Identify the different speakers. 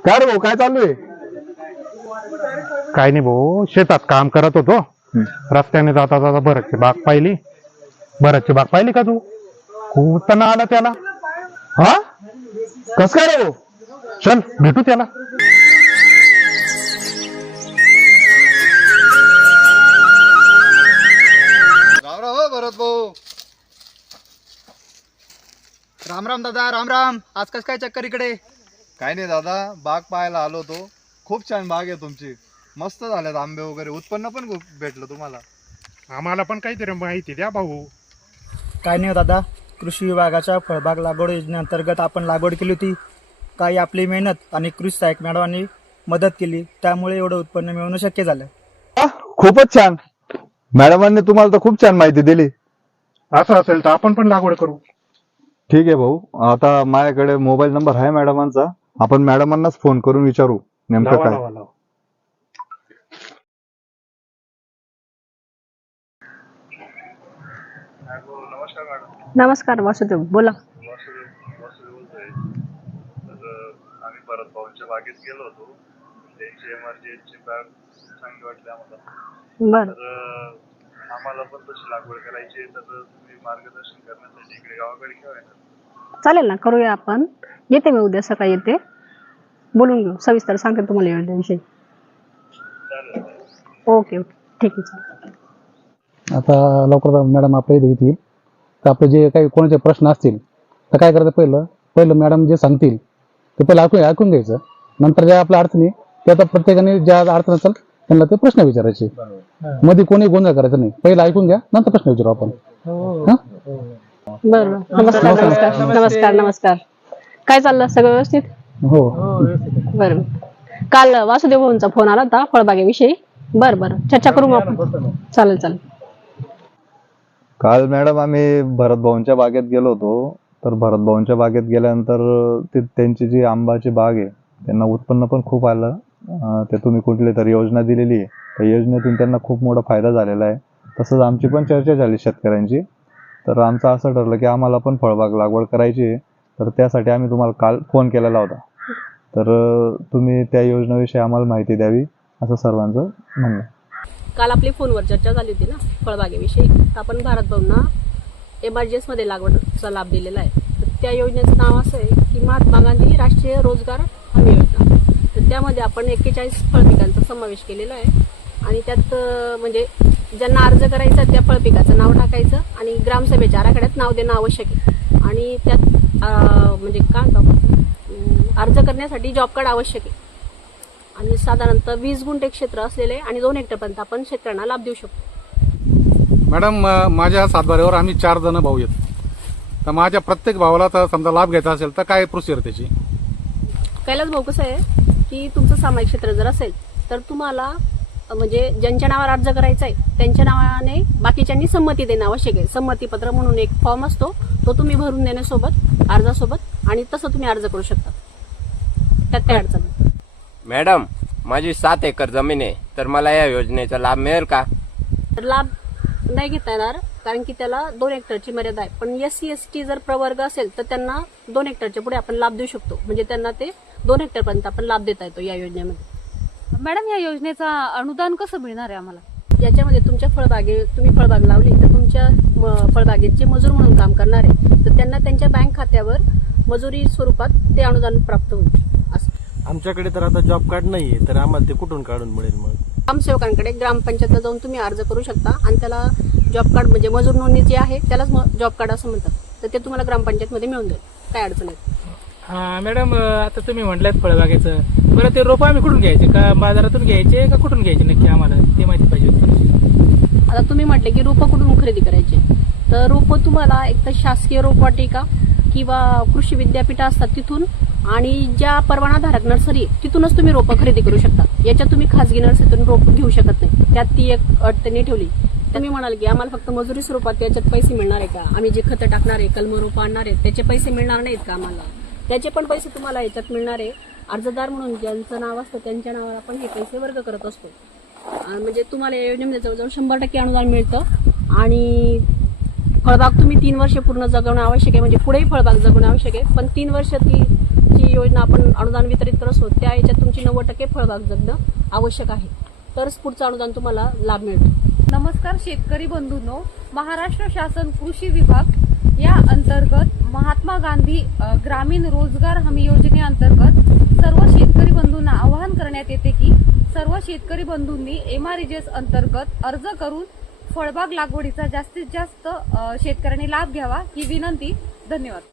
Speaker 1: काय रे भाऊ, काय चालू आहे?
Speaker 2: काय नाही भाऊ, शेतात काम करत होतो. रस्त्याने जाता जाता भरतची बाग पाहिली. भरतची बाग पाहिली का तू? खूप तणा आला त्याला.
Speaker 1: हा, कस काय रे भाऊ?
Speaker 2: चल भेटू त्याला.
Speaker 3: राम राम हो भरत भाऊ. राम राम दादा, राम राम. आज कस काय चक्कर इकडे?
Speaker 4: काय नाही दादा, बाग पाहायला आलो होतो. खूप छान बाग आहे तुमची. मस्त झाल्यात आंबे वगैरे, उत्पन्न पण खूप भेटलं तुम्हाला.
Speaker 2: आम्हाला पण काहीतरी माहिती द्या भाऊ.
Speaker 3: काय नाही दादा, कृषी विभागाच्या फळबाग लागवड योजनेअंतर्गत आपण लागवड केली होती. काही आपली मेहनत आणि कृषी सहाय्यक मॅडमांनी मदत केली, त्यामुळे एवढं उत्पन्न मिळवणं शक्य झालं.
Speaker 1: खूपच छान. मॅडमांनी तुम्हाला तर खूप छान माहिती दिली.
Speaker 2: असं असेल तर आपण पण लागवड करू.
Speaker 1: ठीक आहे भाऊ, आता माझ्याकडे मोबाईल नंबर आहे मॅडमांचा. आपण मॅडमांनाच फोन करून विचारू नेमकं
Speaker 2: लावा,
Speaker 1: काय.
Speaker 2: लावा, लावा.
Speaker 5: नमस्कार वासुदेव, बोला.
Speaker 4: आम्ही भरत भाऊंच्या बागेत गेलो होतो. त्यांची एमआरजीची बाग चांगली वाटली आम्हाला.
Speaker 5: बर,
Speaker 4: तर आम्हाला पण तशी लागवड करायची आहे. तर तुम्ही मार्गदर्शन करण्यासाठी इकडे गावाकडे केव्हा येणार?
Speaker 5: चालेल ना, करूया आपण. येते मी उद्या सकाळी येते, बोलून घेऊ, सविस्तर सांगते तुम्हाला योजनेविषयी. ओके ओके, ठीक आहे, चालेल.
Speaker 6: आता लवकर मॅडम आपल्या इथे येतील. तर आपले जे काही कोणाचे प्रश्न असतील तर काय करायचं, पहिलं मॅडम जे सांगतील ते पहिलं ऐकून घ्यायचं. नंतर ज्या आपल्या अडचणी ते आता प्रत्येकाने ज्या अडचण असेल त्यांना ते प्रश्न विचारायचे. मध्ये कोणी गोंधळ करायचं नाही. पहिलं ऐकून घ्या, नंतर प्रश्न विचारू आपण.
Speaker 5: बरं, नमस्कार नमस्कार नमस्कार नमस्कार. काय चाललं, सगळं व्यवस्थित?
Speaker 6: हो,
Speaker 5: बरं. काल वासुदेव भाऊंचा फोन आला होता फळबागेविषयी. बरं बरं, चर्चा करू मग आपण. चालेल चालेल.
Speaker 1: काल मॅडम आम्ही भरत भाऊंच्या बागेत गेलो होतो. तर भरत भाऊंच्या बागेत गेल्यानंतर त्यांची जी आंबाची बाग आहे त्यांना उत्पन्न पण खूप आलं. ते तुम्ही कुठली तरी योजना दिलेली आहे, त्या योजनेतून त्यांना खूप मोठा फायदा झालेला आहे. तसंच आमची पण चर्चा झाली शेतकऱ्यांची. तर आमचं असं ठरलं की आम्हाला पण फळबाग लागवड करायची आहे. तर त्यासाठी आम्ही तुम्हाला काल फोन केलेला होता. तर तुम्ही त्या योजनेविषयी आम्हाला माहिती द्यावी असं सर्वांचं म्हणणं.
Speaker 5: काल आपली फोनवर चर्चा झाली होती ना फळबागेविषयी. तर आपण भारत भाऊंना एमआरजीएस मध्ये लागवडचा लाभ दिलेला आहे. तर त्या योजनेचं नाव असं आहे की महात्मा गांधी राष्ट्रीय रोजगार हमी योजना. तर त्यामध्ये आपण 41 फळपिकांचा समावेश केलेला आहे. आणि त्यात म्हणजे ज्यांना अर्ज करायचा त्या फळपिकाचं नाव टाकायचं आणि ग्रामसभेच्या आराखड्यात नाव देणं आवश्यक आहे. आणि त्यात म्हणजे काय म्हणतो, अर्ज करण्यासाठी जॉब कार्ड आवश्यक आहे. आणि साधारणतः 20 गुंठे क्षेत्र असलेले आणि 2 हेक्टरपर्यंत आपण शेतकऱ्यांना लाभ देऊ शकतो.
Speaker 2: मॅडम, माझ्या सातबाऱ्यावर आम्ही 4 जण भाऊ आहेत. तर माझ्या प्रत्येक भावाला तर समजा लाभ घ्यायचा असेल तर काय प्रोसिजर त्याची?
Speaker 5: कैलास भाऊ, कसं आहे की तुमचं सामायिक क्षेत्र जर असेल तर तुम्हाला म्हणजे ज्यांच्या नावावर अर्ज करायचा आहे त्यांच्या नावाने बाकीच्यांनी संमती देणं आवश्यक आहे. संमतीपत्र म्हणून एक फॉर्म असतो, तो तुम्ही भरून देण्यासोबत अर्जासोबत, आणि तसं तुम्ही अर्ज करू शकता. त्यात काय अडचण नाही.
Speaker 7: मॅडम, माझी 7 एकर जमीन आहे, तर मला या योजनेचा लाभ मिळेल का?
Speaker 5: तर लाभ नाही घेता येणार, कारण की त्याला 2 हेक्टरची मर्यादा आहे. पण SC ST जर प्रवर्ग असेल तर त्यांना 2 हेक्टरच्या पुढे आपण लाभ देऊ शकतो. म्हणजे त्यांना ते 2 हेक्टरपर्यंत आपण लाभ देता येतो या योजनेमध्ये.
Speaker 8: मॅडम, या योजनेचा अनुदान कसं मिळणार आहे आम्हाला?
Speaker 5: याच्यामध्ये तुमच्या तुम्ही फळबाग लावली तर तुमच्या फळबागेत जे मजूर म्हणून काम करणार आहे तर त्यांना त्यांच्या बँक खात्यावर मजुरी स्वरूपात ते अनुदान प्राप्त होईल. असं
Speaker 9: आमच्याकडे तर आता जॉब कार्ड नाहीये, तर आम्हाला ते कुठून काढून मिळेल? मग
Speaker 5: ग्रामसेवकांकडे ग्रामपंचायतला जाऊन तुम्ही अर्ज करू शकता आणि त्याला जॉब कार्ड म्हणजे मजूर नोंदणी जी आहे त्यालाच जॉब कार्ड असं म्हणतात. तर ते तुम्हाला ग्रामपंचायतमध्ये मिळून जाईल. काय अडचण आहे?
Speaker 10: हा मॅडम, आता तुम्ही म्हटलात फळबागेचं, बरं ते रोपं आम्ही कुठून घ्यायचे? का बाजारातून घ्यायचे का कुठून घ्यायचे नक्की? आम्हाला ते माहिती पाहिजे होती.
Speaker 5: आता तुम्ही म्हटले की रोपं कुठून खरेदी करायचे, तर रोपं तुम्हाला एक तर शासकीय रोपवाटिका किंवा कृषी विद्यापीठ असतात तिथून, आणि ज्या परवानाधारक नर्सरी आहे तिथूनच तुम्ही रोपं खरेदी करू शकता. याच्यात तुम्ही खासगी नर्सरीतून रोपं घेऊ शकत नाही. त्यात ती एक अट त्यांनी ठेवली. तुम्ही म्हणाल की आम्हाला फक्त मजुरी स्वरूपात त्याच्यात पैसे मिळणार आहे का? आम्ही जे खतं टाकणार आहे, कलम रोपं आणणार आहेत त्याचे पैसे मिळणार नाहीत का आम्हाला? त्याचे पण पैसे तुम्हाला याच्यात मिळणार आहे. अर्जदार म्हणून ज्यांचं नाव असतं त्यांच्या नावावर आपण हे पैसे वर्ग करत असतो. म्हणजे तुम्हाला या योजनेमध्ये जवळजवळ 100% अनुदान मिळतं. आणि फळबाग तुम्ही 3 वर्ष पूर्ण जगवणं आवश्यक आहे. म्हणजे पुढेही फळबाग जगवणं आवश्यक आहे, पण 3 वर्ष ती जी योजना आपण अनुदान वितरित करत असतो त्या याच्यात तुमची 90% फळबाग जगणं आवश्यक आहे, तरच पुढचं अनुदान तुम्हाला लाभ मिळतो.
Speaker 8: नमस्कार शेतकरी बंधूंनो, महाराष्ट्र शासन कृषी विभाग या अंतर्गत महात्मा गांधी ग्रामीण रोजगार हमी योजनेअंतर्गत सर्व शेतकरी बंधूंना आवाहन करण्यात येते की सर्व शेतकरी बंधूंनी MRGS अंतर्गत अर्ज करून फळबाग लागवडीचा जास्तीत जास्त शेतकऱ्यांनी लाभ घ्यावा ही विनंती. धन्यवाद.